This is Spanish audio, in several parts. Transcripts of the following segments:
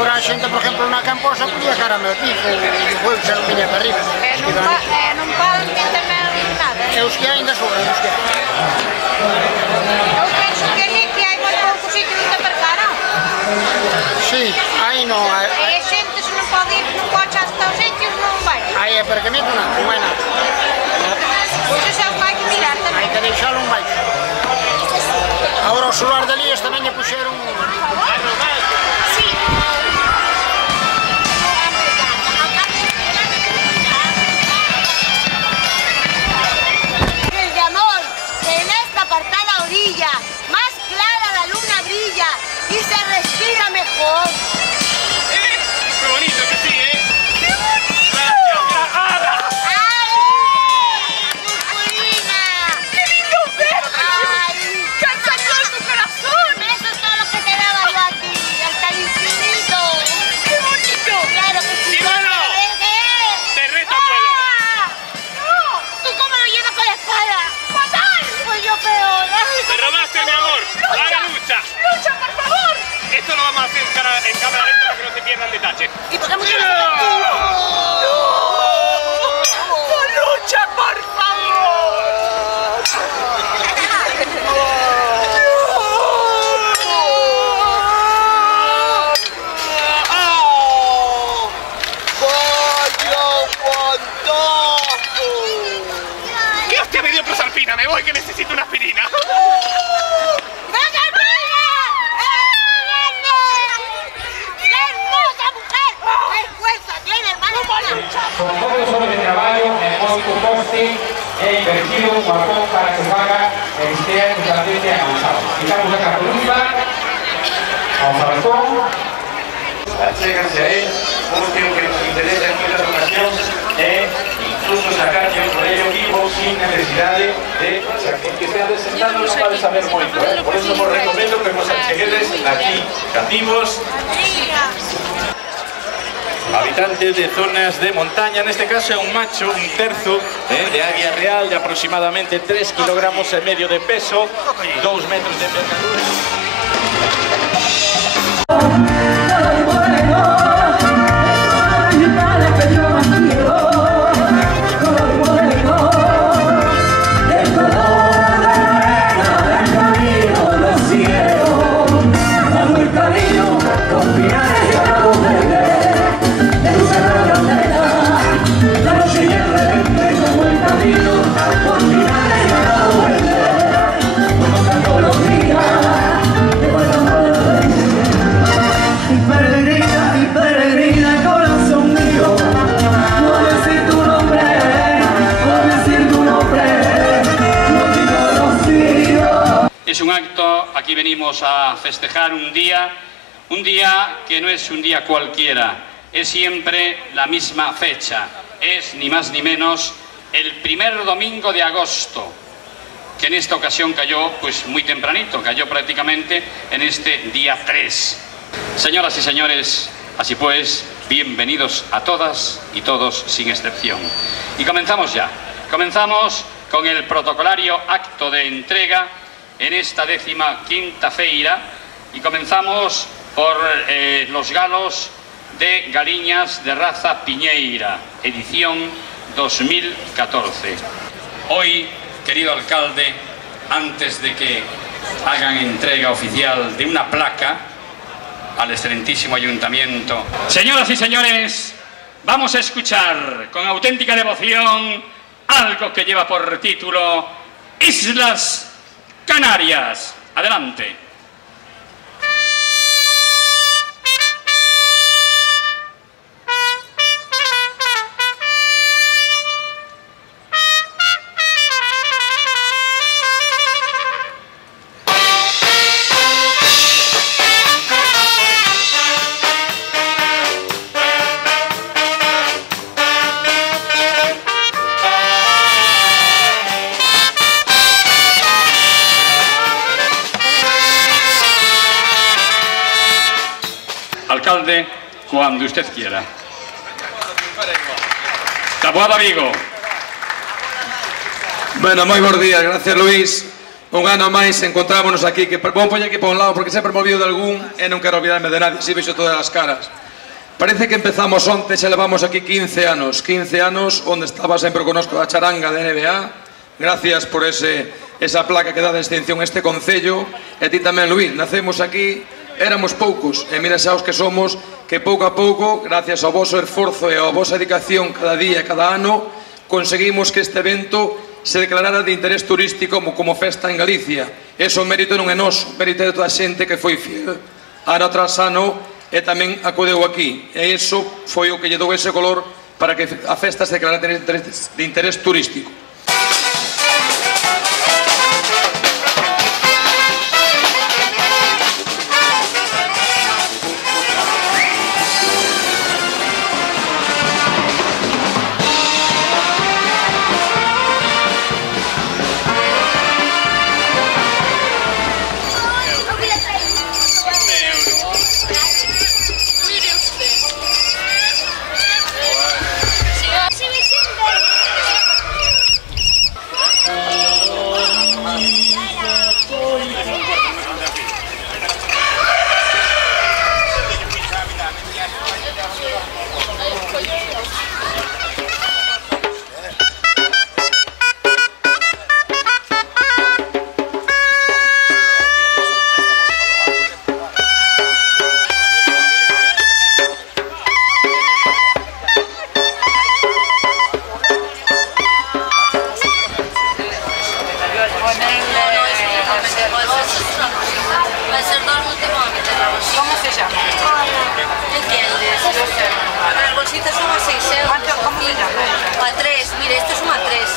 agora a xente, por exemplo, na Camposa podía carame o pico e foi xa non viña para arriba. Non poden ter tamén nada. E os que ainda sobran, os que hai. Eu penso que ali que hai moi pouco sitio onde aparcaron. Sí, aí non hai. E a xente se non pode ir no coche hasta os sitios non vai. Hai aparcamento non hai nada. Pois iso é o que hai que mirar tamén. Hai que deixalo un baixo. Agora o solar de Lías tamén lle puxeron... Sí. El de amor, que en esta apartada orilla, más clara la luna brilla y se respira mejor. ¡Qué bonito que sí, eh! ¡Qué bonito! ¡Ay! ¡Purpurina! ¡Qué lindo verte! ¡Ay! ¡Que han salido de tu corazón! Eso es todo lo que te daba yo a ti, hasta el infinito. ¡Qué bonito! Claro que sí. ¡Dímelo! ¡Te reto al duelo! ¡No! ¿Tú cómo lo llevas con la espada? ¡Fatal! Pues yo peor. Ay, ¡Me robaste mi amor! ¡Haga lucha! ¡Lucha, por favor! Esto lo vamos a hacer en cámara lenta para que no se pierdan detalles. ¿Y por qué me quedas ¡No lucha, por favor! ¡Dios, te me dio prosalpina! ¡Me voy que necesito una aspirina! Con pocos horas de traballo e moito coste é invertido un guapón para que faga e estea totalmente avanzado. Quitamos a Capolupa, ao Falcón. Achéganse a él, porque o que nos interesa en muchas ocasiones é incluso sacarse un rollo vivo sin necesidade de que esteades sentados non vale saber moito, por eso vos recomendo que vos acheguedes aquí, cativos, habitantes de zonas de montaña, neste caso é un macho, un terzo de águia real de aproximadamente 3,5 kilogramos de peso, 2 metros de envergadura. Es un acto, aquí venimos a festejar un día que no es un día cualquiera, es siempre la misma fecha, es ni más ni menos el primer domingo de agosto, que en esta ocasión cayó pues muy tempranito, cayó prácticamente en este día 3. Señoras y señores, así pues, bienvenidos a todas y todos sin excepción. Y comenzamos ya, comenzamos con el protocolario acto de entrega en esta 15ª feira y comenzamos por los galos de Galiñas de raza Piñeira, edición 2014. Hoy, querido alcalde, antes de que hagan entrega oficial de una placa al excelentísimo ayuntamiento, señoras y señores, vamos a escuchar con auténtica devoción algo que lleva por título Islas Canarias. Adelante. Alcalde, cuando usted quiera. Taboada Vigo. Bueno, moi bons días, gracias Luís. Un ano máis encontrámonos aquí, que vou poñer aquí para un lado porque sempre me olvido de algún e non quero olvidarme de nadie, si vexo todas as caras. Parece que empezamos onte, xa levamos aquí 15 anos onde estaba sempre connosco da charanga de NBA. Gracias por esa placa que dá de extinción este concello. E ti tamén, Luís, nacemos aquí, éramos poucos, e mira xa os que somos, que pouco a pouco, gracias ao voso esforzo e á vosa dedicación cada día, cada ano, conseguimos que este evento se declarara de interés turístico como festa en Galicia. Eso mérito non é noso, mérito de toda a xente que foi fiel ano tras ano e tamén acudeu aquí. E iso foi o que lle dou ese color para que a festa se declarara de interés turístico. ¿Cómo se llama? ¿Entiendes? Las bolsitas son a 6 euros. ¿Cómo se llama? A 3, mire, estos son a 3.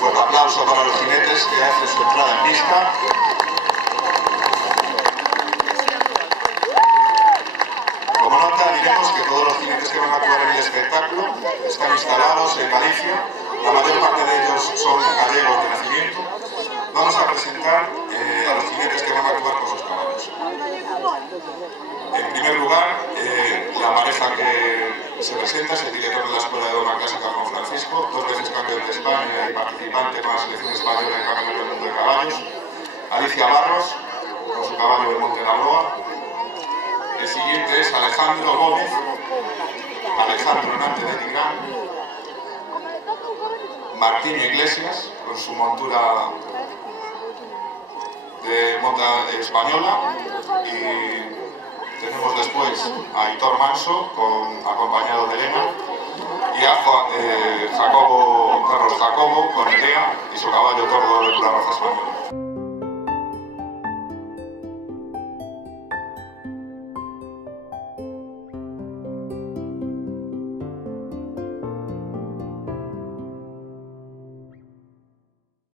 Fuerte aplauso para los jinetes que hacen su entrada en pista. están instalados en Galicia, la mayor parte de ellos son gallegos de nacimiento. Vamos a presentar a los jinetes que van a actuar con sus caballos. En primer lugar, la pareja que se presenta es el director de la Escuela de Doma Clásica, Juan Francisco, 2 veces campeón de España y participante con la selección española en Campeonato del Mundo de Caballos. Alicia Barros, con su caballo de Monte la Loa. El siguiente es Alejandro Gómez, Alejandro Nante de Nigrán. Martín Iglesias, con su montura de monta española. Y tenemos después a Aitor Manso, acompañado de Elena, y a Carlos Jacobo con Elea y su caballo tordo de pura raza española.